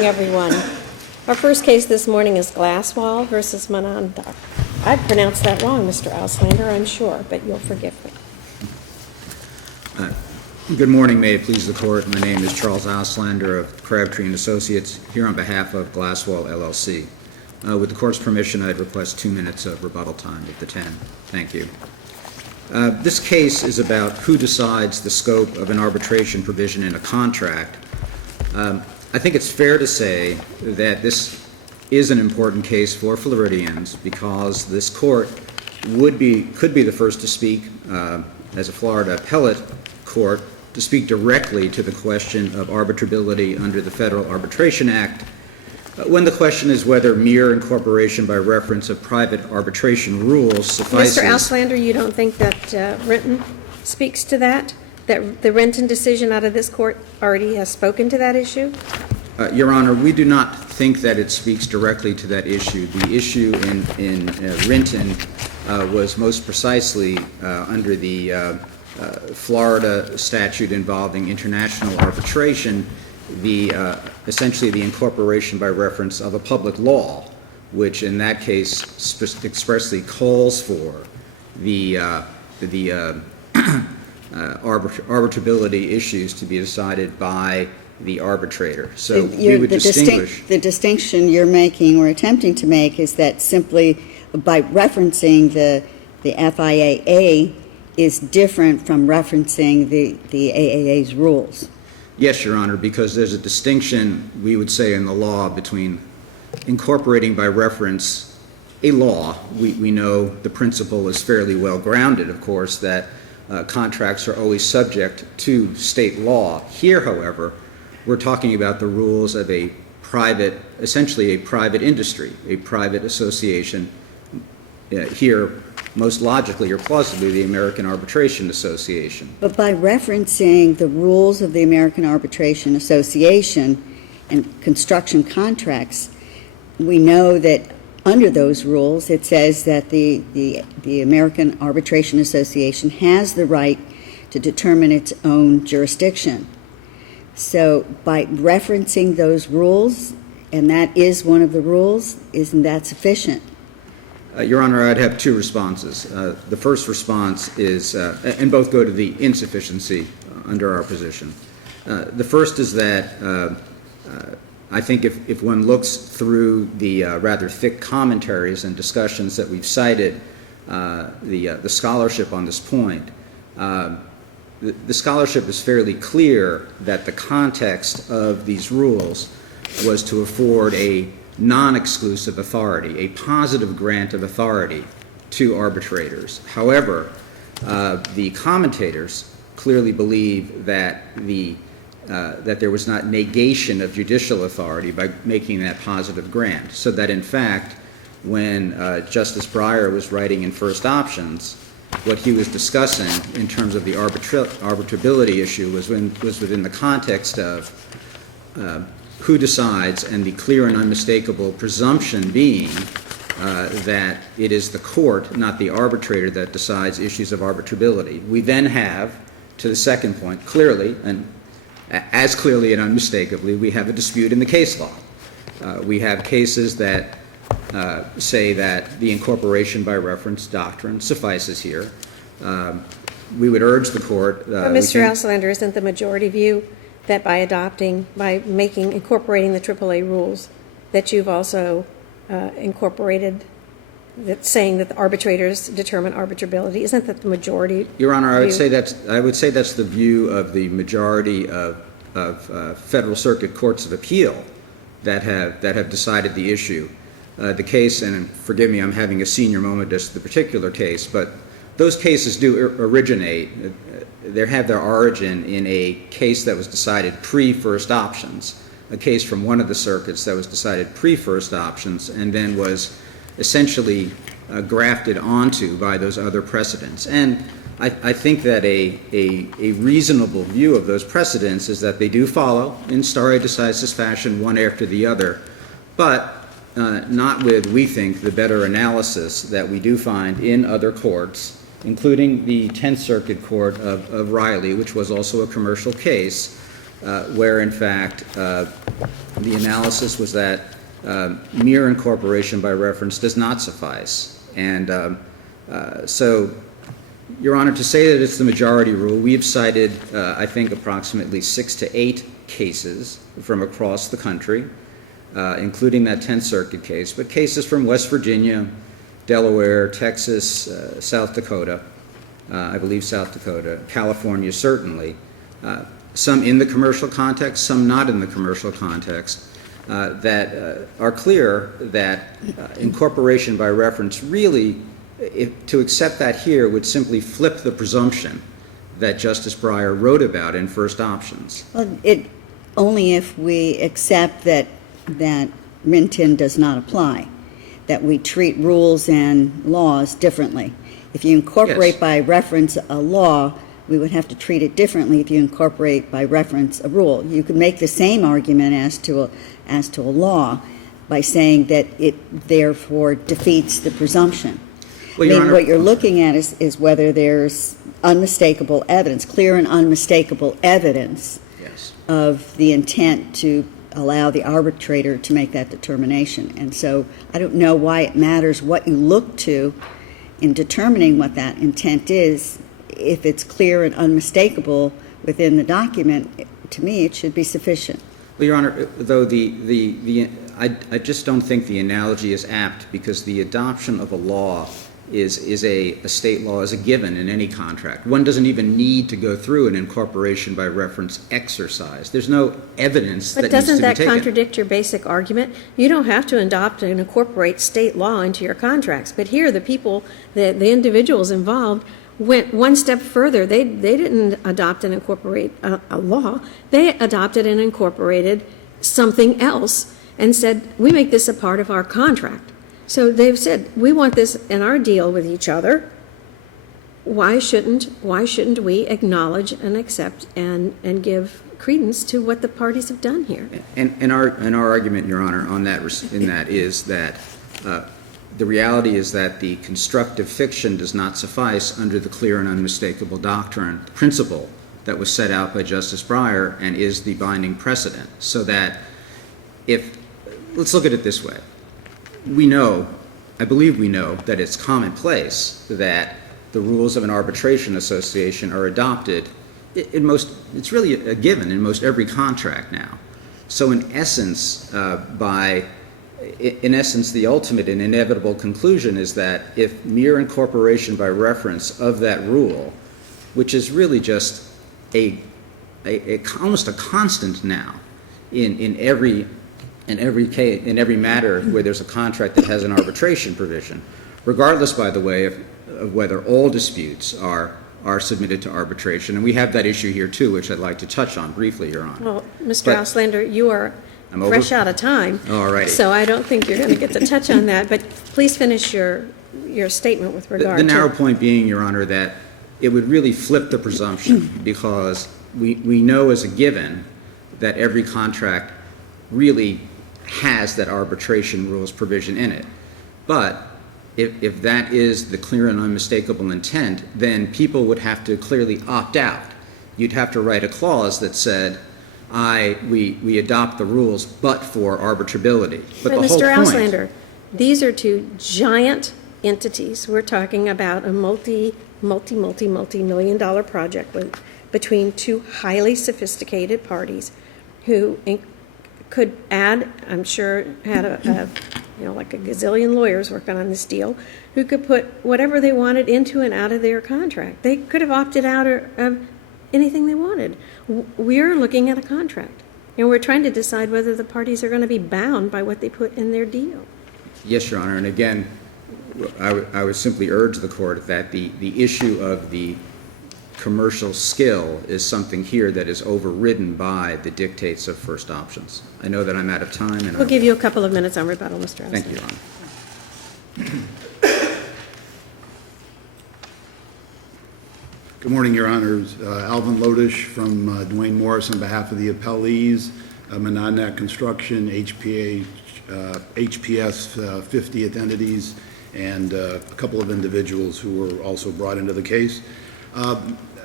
morning, everyone. Our first case this morning is Glasswall versus Monadnock. I pronounced that wrong, Mr. Auslander, I'm sure, but you'll forgive me. Good morning. May it please the Court. My name is Charles Auslander of Crabtree & Associates, here on behalf of Glasswall LLC. With the Court's permission, I'd request 2 minutes of rebuttal time at the 10. Thank you. This case is about who decides the scope of an arbitration provision in a contract. I think it's fair to say that this is an important case for Floridians because this Court could be the first to speak, as a Florida appellate court, to speak directly to the question of arbitrability under the Federal Arbitration Act, when the question is whether mere incorporation by reference of private arbitration rules suffices. Mr. Auslander, you don't think that Renton speaks to that? That the Renton decision out of this court already has spoken to that issue? Your Honor, we do not think that it speaks directly to that issue. The issue in Renton was most precisely under the Florida statute involving international arbitration, essentially the incorporation by reference of a public law, which in that case expressly calls for the arbitrability issues to be decided by the arbitrator. So we would distinguish. The distinction you're making or attempting to make is that simply by referencing the FIAA is different from referencing the AAA's rules. Yes, Your Honor, because there's a distinction, we would say, in the law between incorporating by reference a law. We know the principle is fairly well grounded, of course, that contracts are always subject to state law. Here, however, we're talking about the rules of a private, essentially a private industry, a private association. Here, most logically or plausibly, the American Arbitration Association. But by referencing the rules of the American Arbitration Association and construction contracts, we know that under those rules it says that the American Arbitration Association has the right to determine its own jurisdiction. So by referencing those rules, and that is one of the rules, isn't that sufficient? Your Honor, I'd have two responses. The first response is, and both go to the insufficiency under our position. The first is that I think if one looks through the rather thick commentaries and discussions that we've cited, the scholarship on this point, the scholarship is fairly clear that the context of these rules was to afford a non-exclusive authority, a positive grant of authority to arbitrators. However, the commentators clearly believe that that there was not negation of judicial authority by making that positive grant, so that in fact, when Justice Breyer was writing in First Options, what he was discussing in terms of the arbitrability issue was within the context of who decides, and the clear and unmistakable presumption being that it is the court, not the arbitrator, that decides issues of arbitrability. We then have, to the second point, clearly, and as clearly and unmistakably, we have a dispute in the case law. We have cases that say that the incorporation by reference doctrine suffices here. We would urge the court. Mr. Auslander, isn't the majority view that by incorporating the AAA rules, that you've also incorporated that saying that the arbitrators determine arbitrability? Isn't that the majority? Your Honor, I would say that's the view of the majority of Federal Circuit courts of appeal that have decided the issue. The case, and forgive me, I'm having a senior moment just the particular case, but those cases do originate. They have their origin in a case that was decided pre-First Options, a case from one of the circuits that was decided pre-First Options and then was essentially grafted onto by those other precedents. And I think that a reasonable view of those precedents is that they do follow in stare decisis fashion one after the other, but not with, we think, the better analysis that we do find in other courts, including the Tenth Circuit Court of Riley, which was also a commercial case, where in fact the analysis was that mere incorporation by reference does not suffice. And so, Your Honor, to say that it's the majority rule, we have cited, I think, approximately 6 to 8 cases from across the country, including that 10th Circuit case, but cases from West Virginia, Delaware, Texas, South Dakota, I believe South Dakota, California certainly, some in the commercial context, some not in the commercial context, that are clear that incorporation by reference really, to accept that here would simply flip the presumption that Justice Breyer wrote about in first options. Well, only if we accept that Rin-Tin does not apply, that we treat rules and laws differently. If you incorporate by reference a law, we would have to treat it differently if you incorporate by reference a rule. You could make the same argument as to a law by saying that it therefore defeats the presumption. Well, Your Honor, what you're looking at is whether there's unmistakable evidence, clear and unmistakable evidence of the intent to allow the arbitrator to make that determination. And so I don't know why it matters what you look to in determining what that intent is. If it's clear and unmistakable within the document, to me it should be sufficient. Well, Your Honor, though I just don't think the analogy is apt, because the adoption of a law is a state law is a given in any contract. One doesn't even need to go through an incorporation by reference exercise. There's no evidence that needs to be taken. But doesn't that contradict your basic argument? You don't have to adopt and incorporate state law into your contracts. But here, the people, the individuals involved, went one step further. They didn't adopt and incorporate a law. They adopted and incorporated something else and said, we make this a part of our contract. So they've said, we want this in our deal with each other. Why shouldn't we acknowledge and accept and give credence to what the parties have done here? And our argument, Your Honor, on that is that the reality is that the constructive fiction does not suffice under the clear and unmistakable doctrine principle that was set out by Justice Breyer and is the binding precedent. So that let's look at it this way. I believe we know that it's commonplace that the rules of an arbitration association are adopted it's really a given in most every contract now. So in essence, the ultimate and inevitable conclusion is that if mere incorporation by reference of that rule, which is really just almost a constant now in every case, in every matter where there's a contract that has an arbitration provision, regardless, by the way, of whether all disputes are submitted to arbitration. And we have that issue here, too, which I'd like to touch on briefly, Your Honor. Well, Mr. Auslander, you are fresh out of time. All righty. So I don't think you're going to get to touch on that. But please finish your statement with regard to... The narrow point being, Your Honor, that it would really flip the presumption because we know as a given that every contract really has that arbitration rules provision in it. But if that is the clear and unmistakable intent, then people would have to clearly opt out. You'd have to write a clause that said, we adopt the rules but for arbitrability. But the Mr. whole point... Auslander, these are two giant entities. We're talking about a multi-million-dollar project between two highly sophisticated parties who could add, I'm sure, had like a gazillion lawyers working on this deal, who could put whatever they wanted into and out of their contract. They could have opted out of anything they wanted. We're looking at a contract, and we're trying to decide whether the parties are going to be bound by what they put in their deal. Yes, Your Honor, and again, I would simply urge the Court that the issue of the commercial skill is something here that is overridden by the dictates of first options. I know that I'm out of time. And We'll give you a couple of minutes on rebuttal, Mr. Auslander. Thank you, Your Honor. Good morning, Your Honors. Alvin Lodish from Duane Morris on behalf of the appellees, Monadnock Construction, HPS 50th entities, and a couple of individuals who were also brought into the case.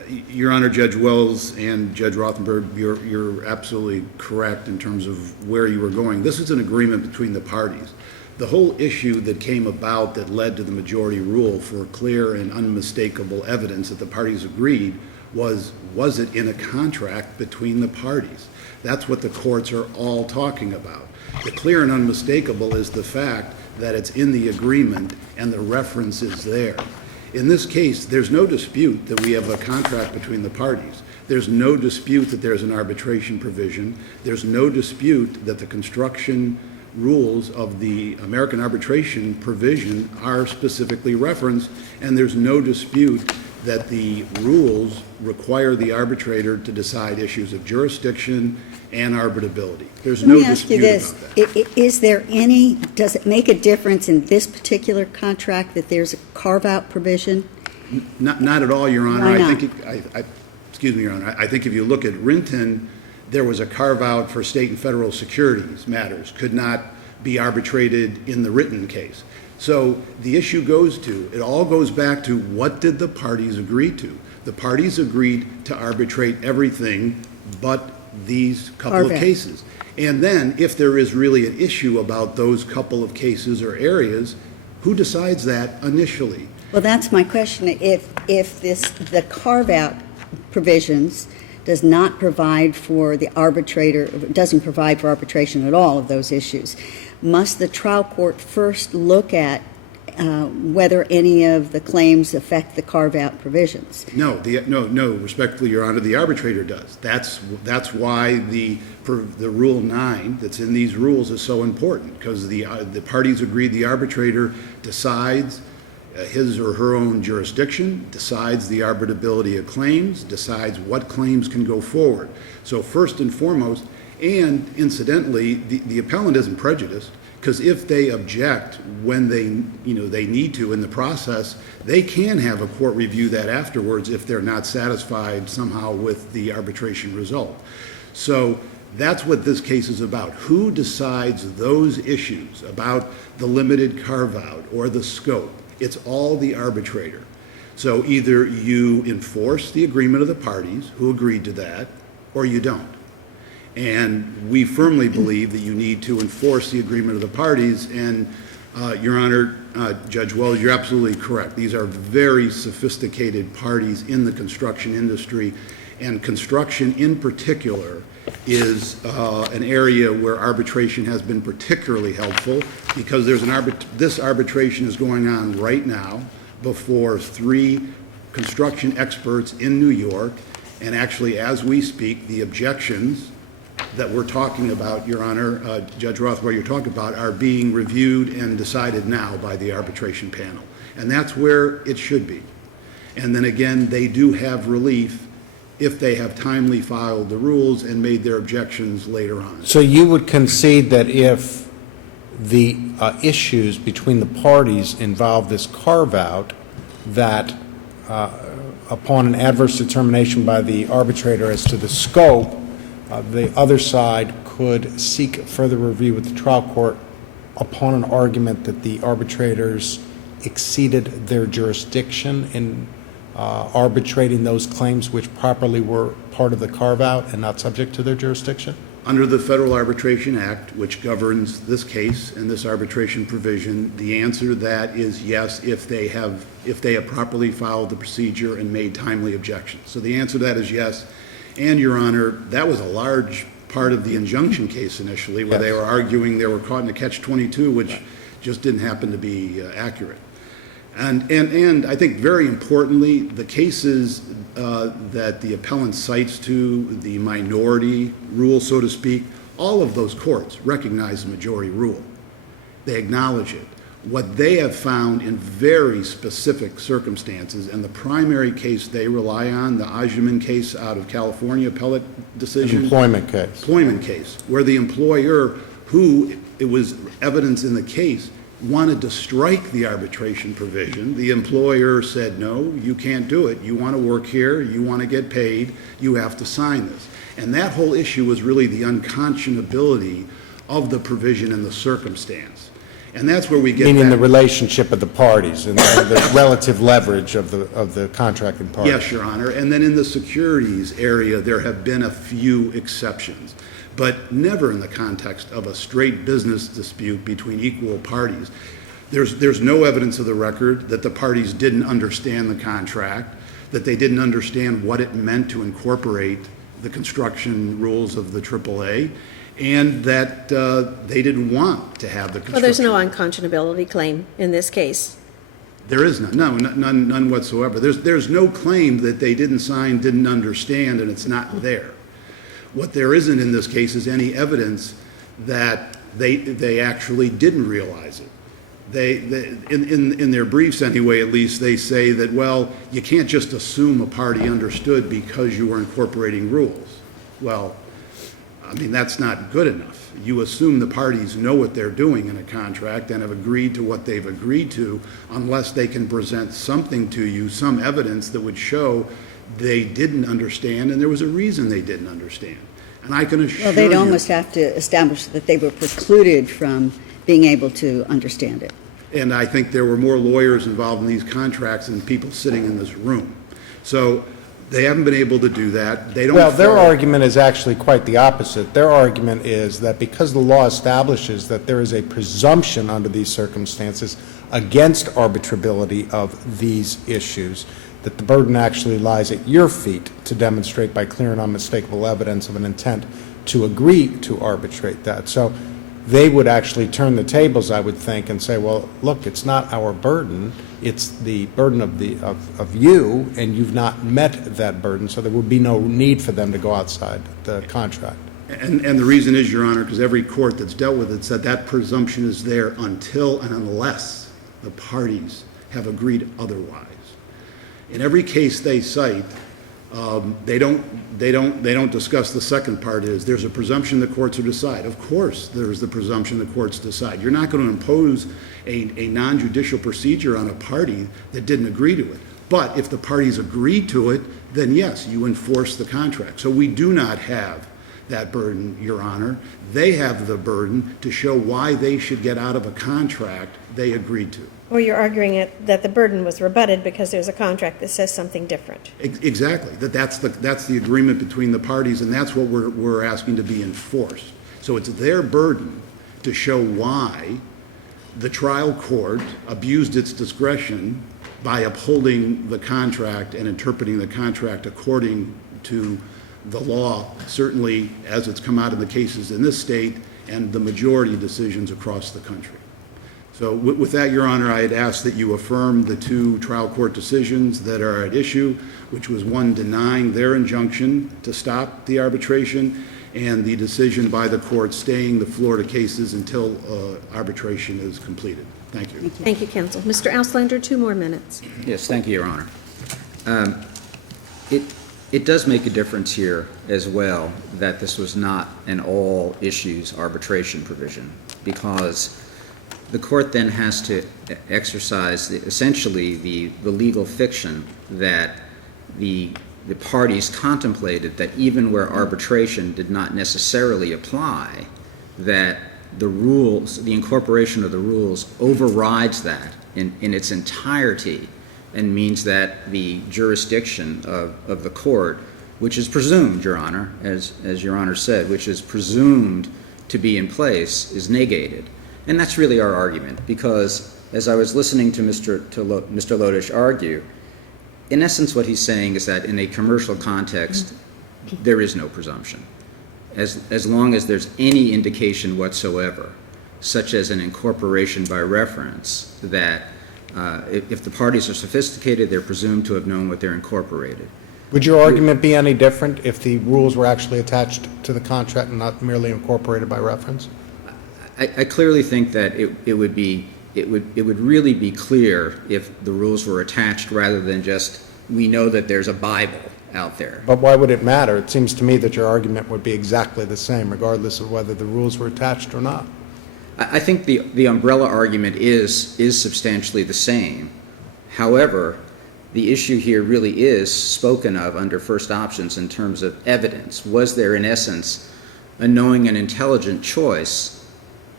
Your Honor, Judge Wells and Judge Rothenberg, you're absolutely correct in terms of where you were going. This is an agreement between the parties. The whole issue that came about that led to the majority rule for clear and unmistakable evidence that the parties agreed was it in a contract between the parties? That's what the courts are all talking about. The clear and unmistakable is the fact that it's in the agreement and the reference is there. In this case, there's no dispute that we have a contract between the parties. There's no dispute that there's an arbitration provision. There's no dispute that the construction rules of the American arbitration provision are specifically referenced, and there's no dispute that the rules require the arbitrator to decide issues of jurisdiction and arbitrability. There's no dispute about that. Let me ask you this. Is there any, does it make a difference in this particular contract that there's a carve-out provision? Not at all, Your Honor. Why not? Excuse me, Your Honor. I think if you look at Rinton, there was a carve-out for state and federal securities matters, could not be arbitrated in the written case. So the issue it all goes back to what did the parties agree to? The parties agreed to arbitrate everything but these couple of cases. And then if there is really an issue about those couple of cases or areas, who decides that initially? Well, that's my question. If the carve-out provisions does not provide for the arbitrator, doesn't provide for arbitration at all of those issues, must the trial court first look at whether any of the claims affect the carve-out provisions? No, respectfully, Your Honor, the arbitrator does. That's why the Rule 9 that's in these rules is so important, because the parties agreed the arbitrator decides his or her own jurisdiction, decides the arbitrability of claims, decides what claims can go forward. So first and foremost, and incidentally, the appellant isn't prejudiced, because if they object when they need to in the process, they can have a court review that afterwards if they're not satisfied somehow with the arbitration result. So that's what this case is about. Who decides those issues about the limited carve-out or the scope? It's all the arbitrator. So either you enforce the agreement of the parties who agreed to that, or you don't. And we firmly believe that you need to enforce the agreement of the parties. And, Your Honor, Judge Wells, you're absolutely correct. These are very sophisticated parties in the construction industry, and construction in particular is an area where arbitration has been particularly helpful, because this arbitration is going on right now before 3 construction experts in New York, and actually, as we speak, the objections that we're talking about, Your Honor, Judge Rothbard, you're talking about, are being reviewed and decided now by the arbitration panel. And that's where it should be. And then again, they do have relief if they have timely filed the rules and made their objections later on. So you would concede that if the issues between the parties involve this carve-out, that upon an adverse determination by the arbitrator as to the scope, the other side could seek further review with the trial court upon an argument that the arbitrators exceeded their jurisdiction in arbitrating those claims which properly were part of the carve-out and not subject to their jurisdiction? Under the Federal Arbitration Act, which governs this case and this arbitration provision, the answer to that is yes, if they have properly followed the procedure and made timely objections. So the answer to that is yes. And, Your Honor, that was a large part of the injunction case initially, where they were arguing they were caught in a catch-22, which just didn't happen to be accurate. And I think very importantly, the cases that the appellant cites to, the minority rule, so to speak, all of those courts recognize the majority rule. They acknowledge it. What they have found in very specific circumstances, and the primary case they rely on, the Osmond Case out of California, appellate decision. Employment case. Employment case, where the employer, who it was evidence in the case, wanted to strike the arbitration provision. The employer said, no, you can't do it. You want to work here, you want to get paid, you have to sign this. And that whole issue was really the unconscionability of the provision and the circumstance. And that's where we get Meaning the back. relationship of the parties and the relative leverage of the contracting parties. Yes, Your Honor. And then in the securities area, there have been a few exceptions, but never in the context of a straight business dispute between equal parties. There's no evidence of the record that the parties didn't understand the contract, that they didn't understand what it meant to incorporate the construction rules of the AAA, and that they didn't want to have the construction. Well, there's no unconscionability claim in this case. There is none. No, none whatsoever. There's no claim that they didn't sign, didn't understand, and it's not there. What there isn't in this case is any evidence that they actually didn't realize it. In their briefs anyway, at least, they say that, well, you can't just assume a party understood because you were incorporating rules. Well, I mean, that's not good enough. You assume the parties know what they're doing in a contract and have agreed to what they've agreed to unless they can present something to you, some evidence that would show they didn't understand and there was a reason they didn't understand. And I can assure you... Well, they'd almost have to establish that they were precluded from being able to understand it. And I think there were more lawyers involved in these contracts than people sitting in this room. So they haven't been able to do that. They don't. Well, their follow- argument is actually quite the opposite. Their argument is that because the law establishes that there is a presumption under these circumstances against arbitrability of these issues, that the burden actually lies at your feet to demonstrate by clear and unmistakable evidence of an intent to agree to arbitrate that. So they would actually turn the tables, I would think, and say, well, look, it's not our burden, it's the burden of you, and you've not met that burden, so there would be no need for them to go outside the contract. And the reason is, Your Honor, because every court that's dealt with it said that presumption is there until and unless the parties have agreed otherwise. In every case they cite, they don't discuss the second part is there's a presumption the courts will decide. Of course there's the presumption the courts decide. You're not going to impose a non-judicial procedure on a party that didn't agree to it. But if the parties agreed to it, then yes, you enforce the contract. So we do not have that burden, Your Honor. They have the burden to show why they should get out of a contract they agreed to. Or you're arguing that the burden was rebutted because there's a contract that says something different. Exactly. That's the agreement between the parties, and that's what we're asking to be enforced. So it's their burden to show why the trial court abused its discretion by upholding the contract and interpreting the contract according to the law, certainly as it's come out in the cases in this state and the majority of decisions across the country. So with that, Your Honor, I had asked that you affirm the two trial court decisions that are at issue, which was one denying their injunction to stop the arbitration and the decision by the court staying the Florida cases until arbitration is completed. Thank you. Thank you, counsel. Mr. Auslander, 2 more minutes. Yes, thank you, Your Honor. It does make a difference here as well that this was not an all issues arbitration provision, because the court then has to exercise essentially the legal fiction that the parties contemplated that even where arbitration did not necessarily apply, that the rules, the incorporation of the rules overrides that in its entirety and means that the jurisdiction of the court, which is presumed, Your Honor, as Your Honor said, which is presumed to be in place, is negated. And that's really our argument, because as I was listening to Mr. Lodish argue, in essence what he's saying is that in a commercial context, there is no presumption. As long as there's any indication whatsoever, such as an incorporation by reference, that if the parties are sophisticated, they're presumed to have known what they're incorporated. Would your argument be any different if the rules were actually attached to the contract and not merely incorporated by reference? I clearly think that it would really be clear if the rules were attached rather than just, we know that there's a Bible out there. But why would it matter? It seems to me that your argument would be exactly the same, regardless of whether the rules were attached or not. I think the umbrella argument is substantially the same. However, the issue here really is spoken of under first options in terms of evidence. Was there, in essence, a knowing and intelligent choice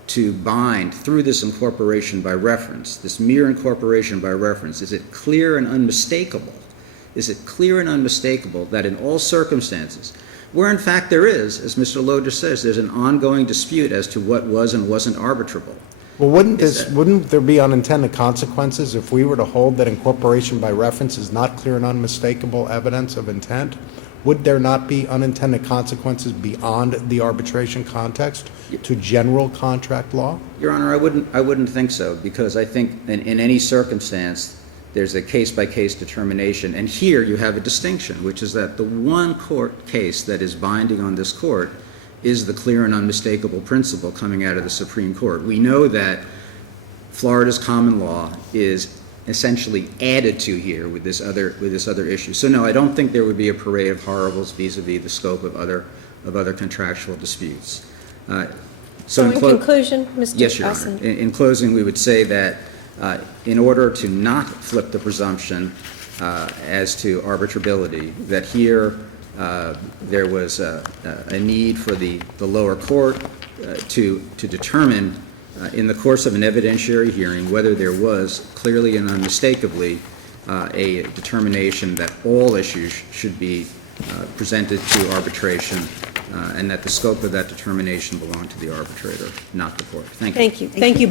to bind through this incorporation by reference, this mere incorporation by reference, is it clear and unmistakable? Is it clear and unmistakable that in all circumstances, where in fact there is, as Mr. Loder says, there's an ongoing dispute as to what was and wasn't arbitrable? Well, wouldn't there be unintended consequences if we were to hold that incorporation by reference is not clear and unmistakable evidence of intent? Would there not be unintended consequences beyond the arbitration context to general contract law? Your Honor, I wouldn't think so, because I think in any circumstance, there's a case-by-case determination, and here you have a distinction, which is that the one court case that is binding on this court is the clear and unmistakable principle coming out of the Supreme Court. We know that Florida's common law is essentially added to here with this other issue. So no, I don't think there would be a parade of horribles vis-a-vis the scope of other contractual disputes. So in conclusion, Mr. Yes, Your Honor. Osmond. In closing, we would say that in order to not flip the presumption as to arbitrability, that here there was a need for the lower court to determine in the course of an evidentiary hearing whether there was clearly and unmistakably a determination that all issues should be presented to arbitration and that the scope of that determination belonged to the arbitrator, not the court. Thank you. Thank you. Thank you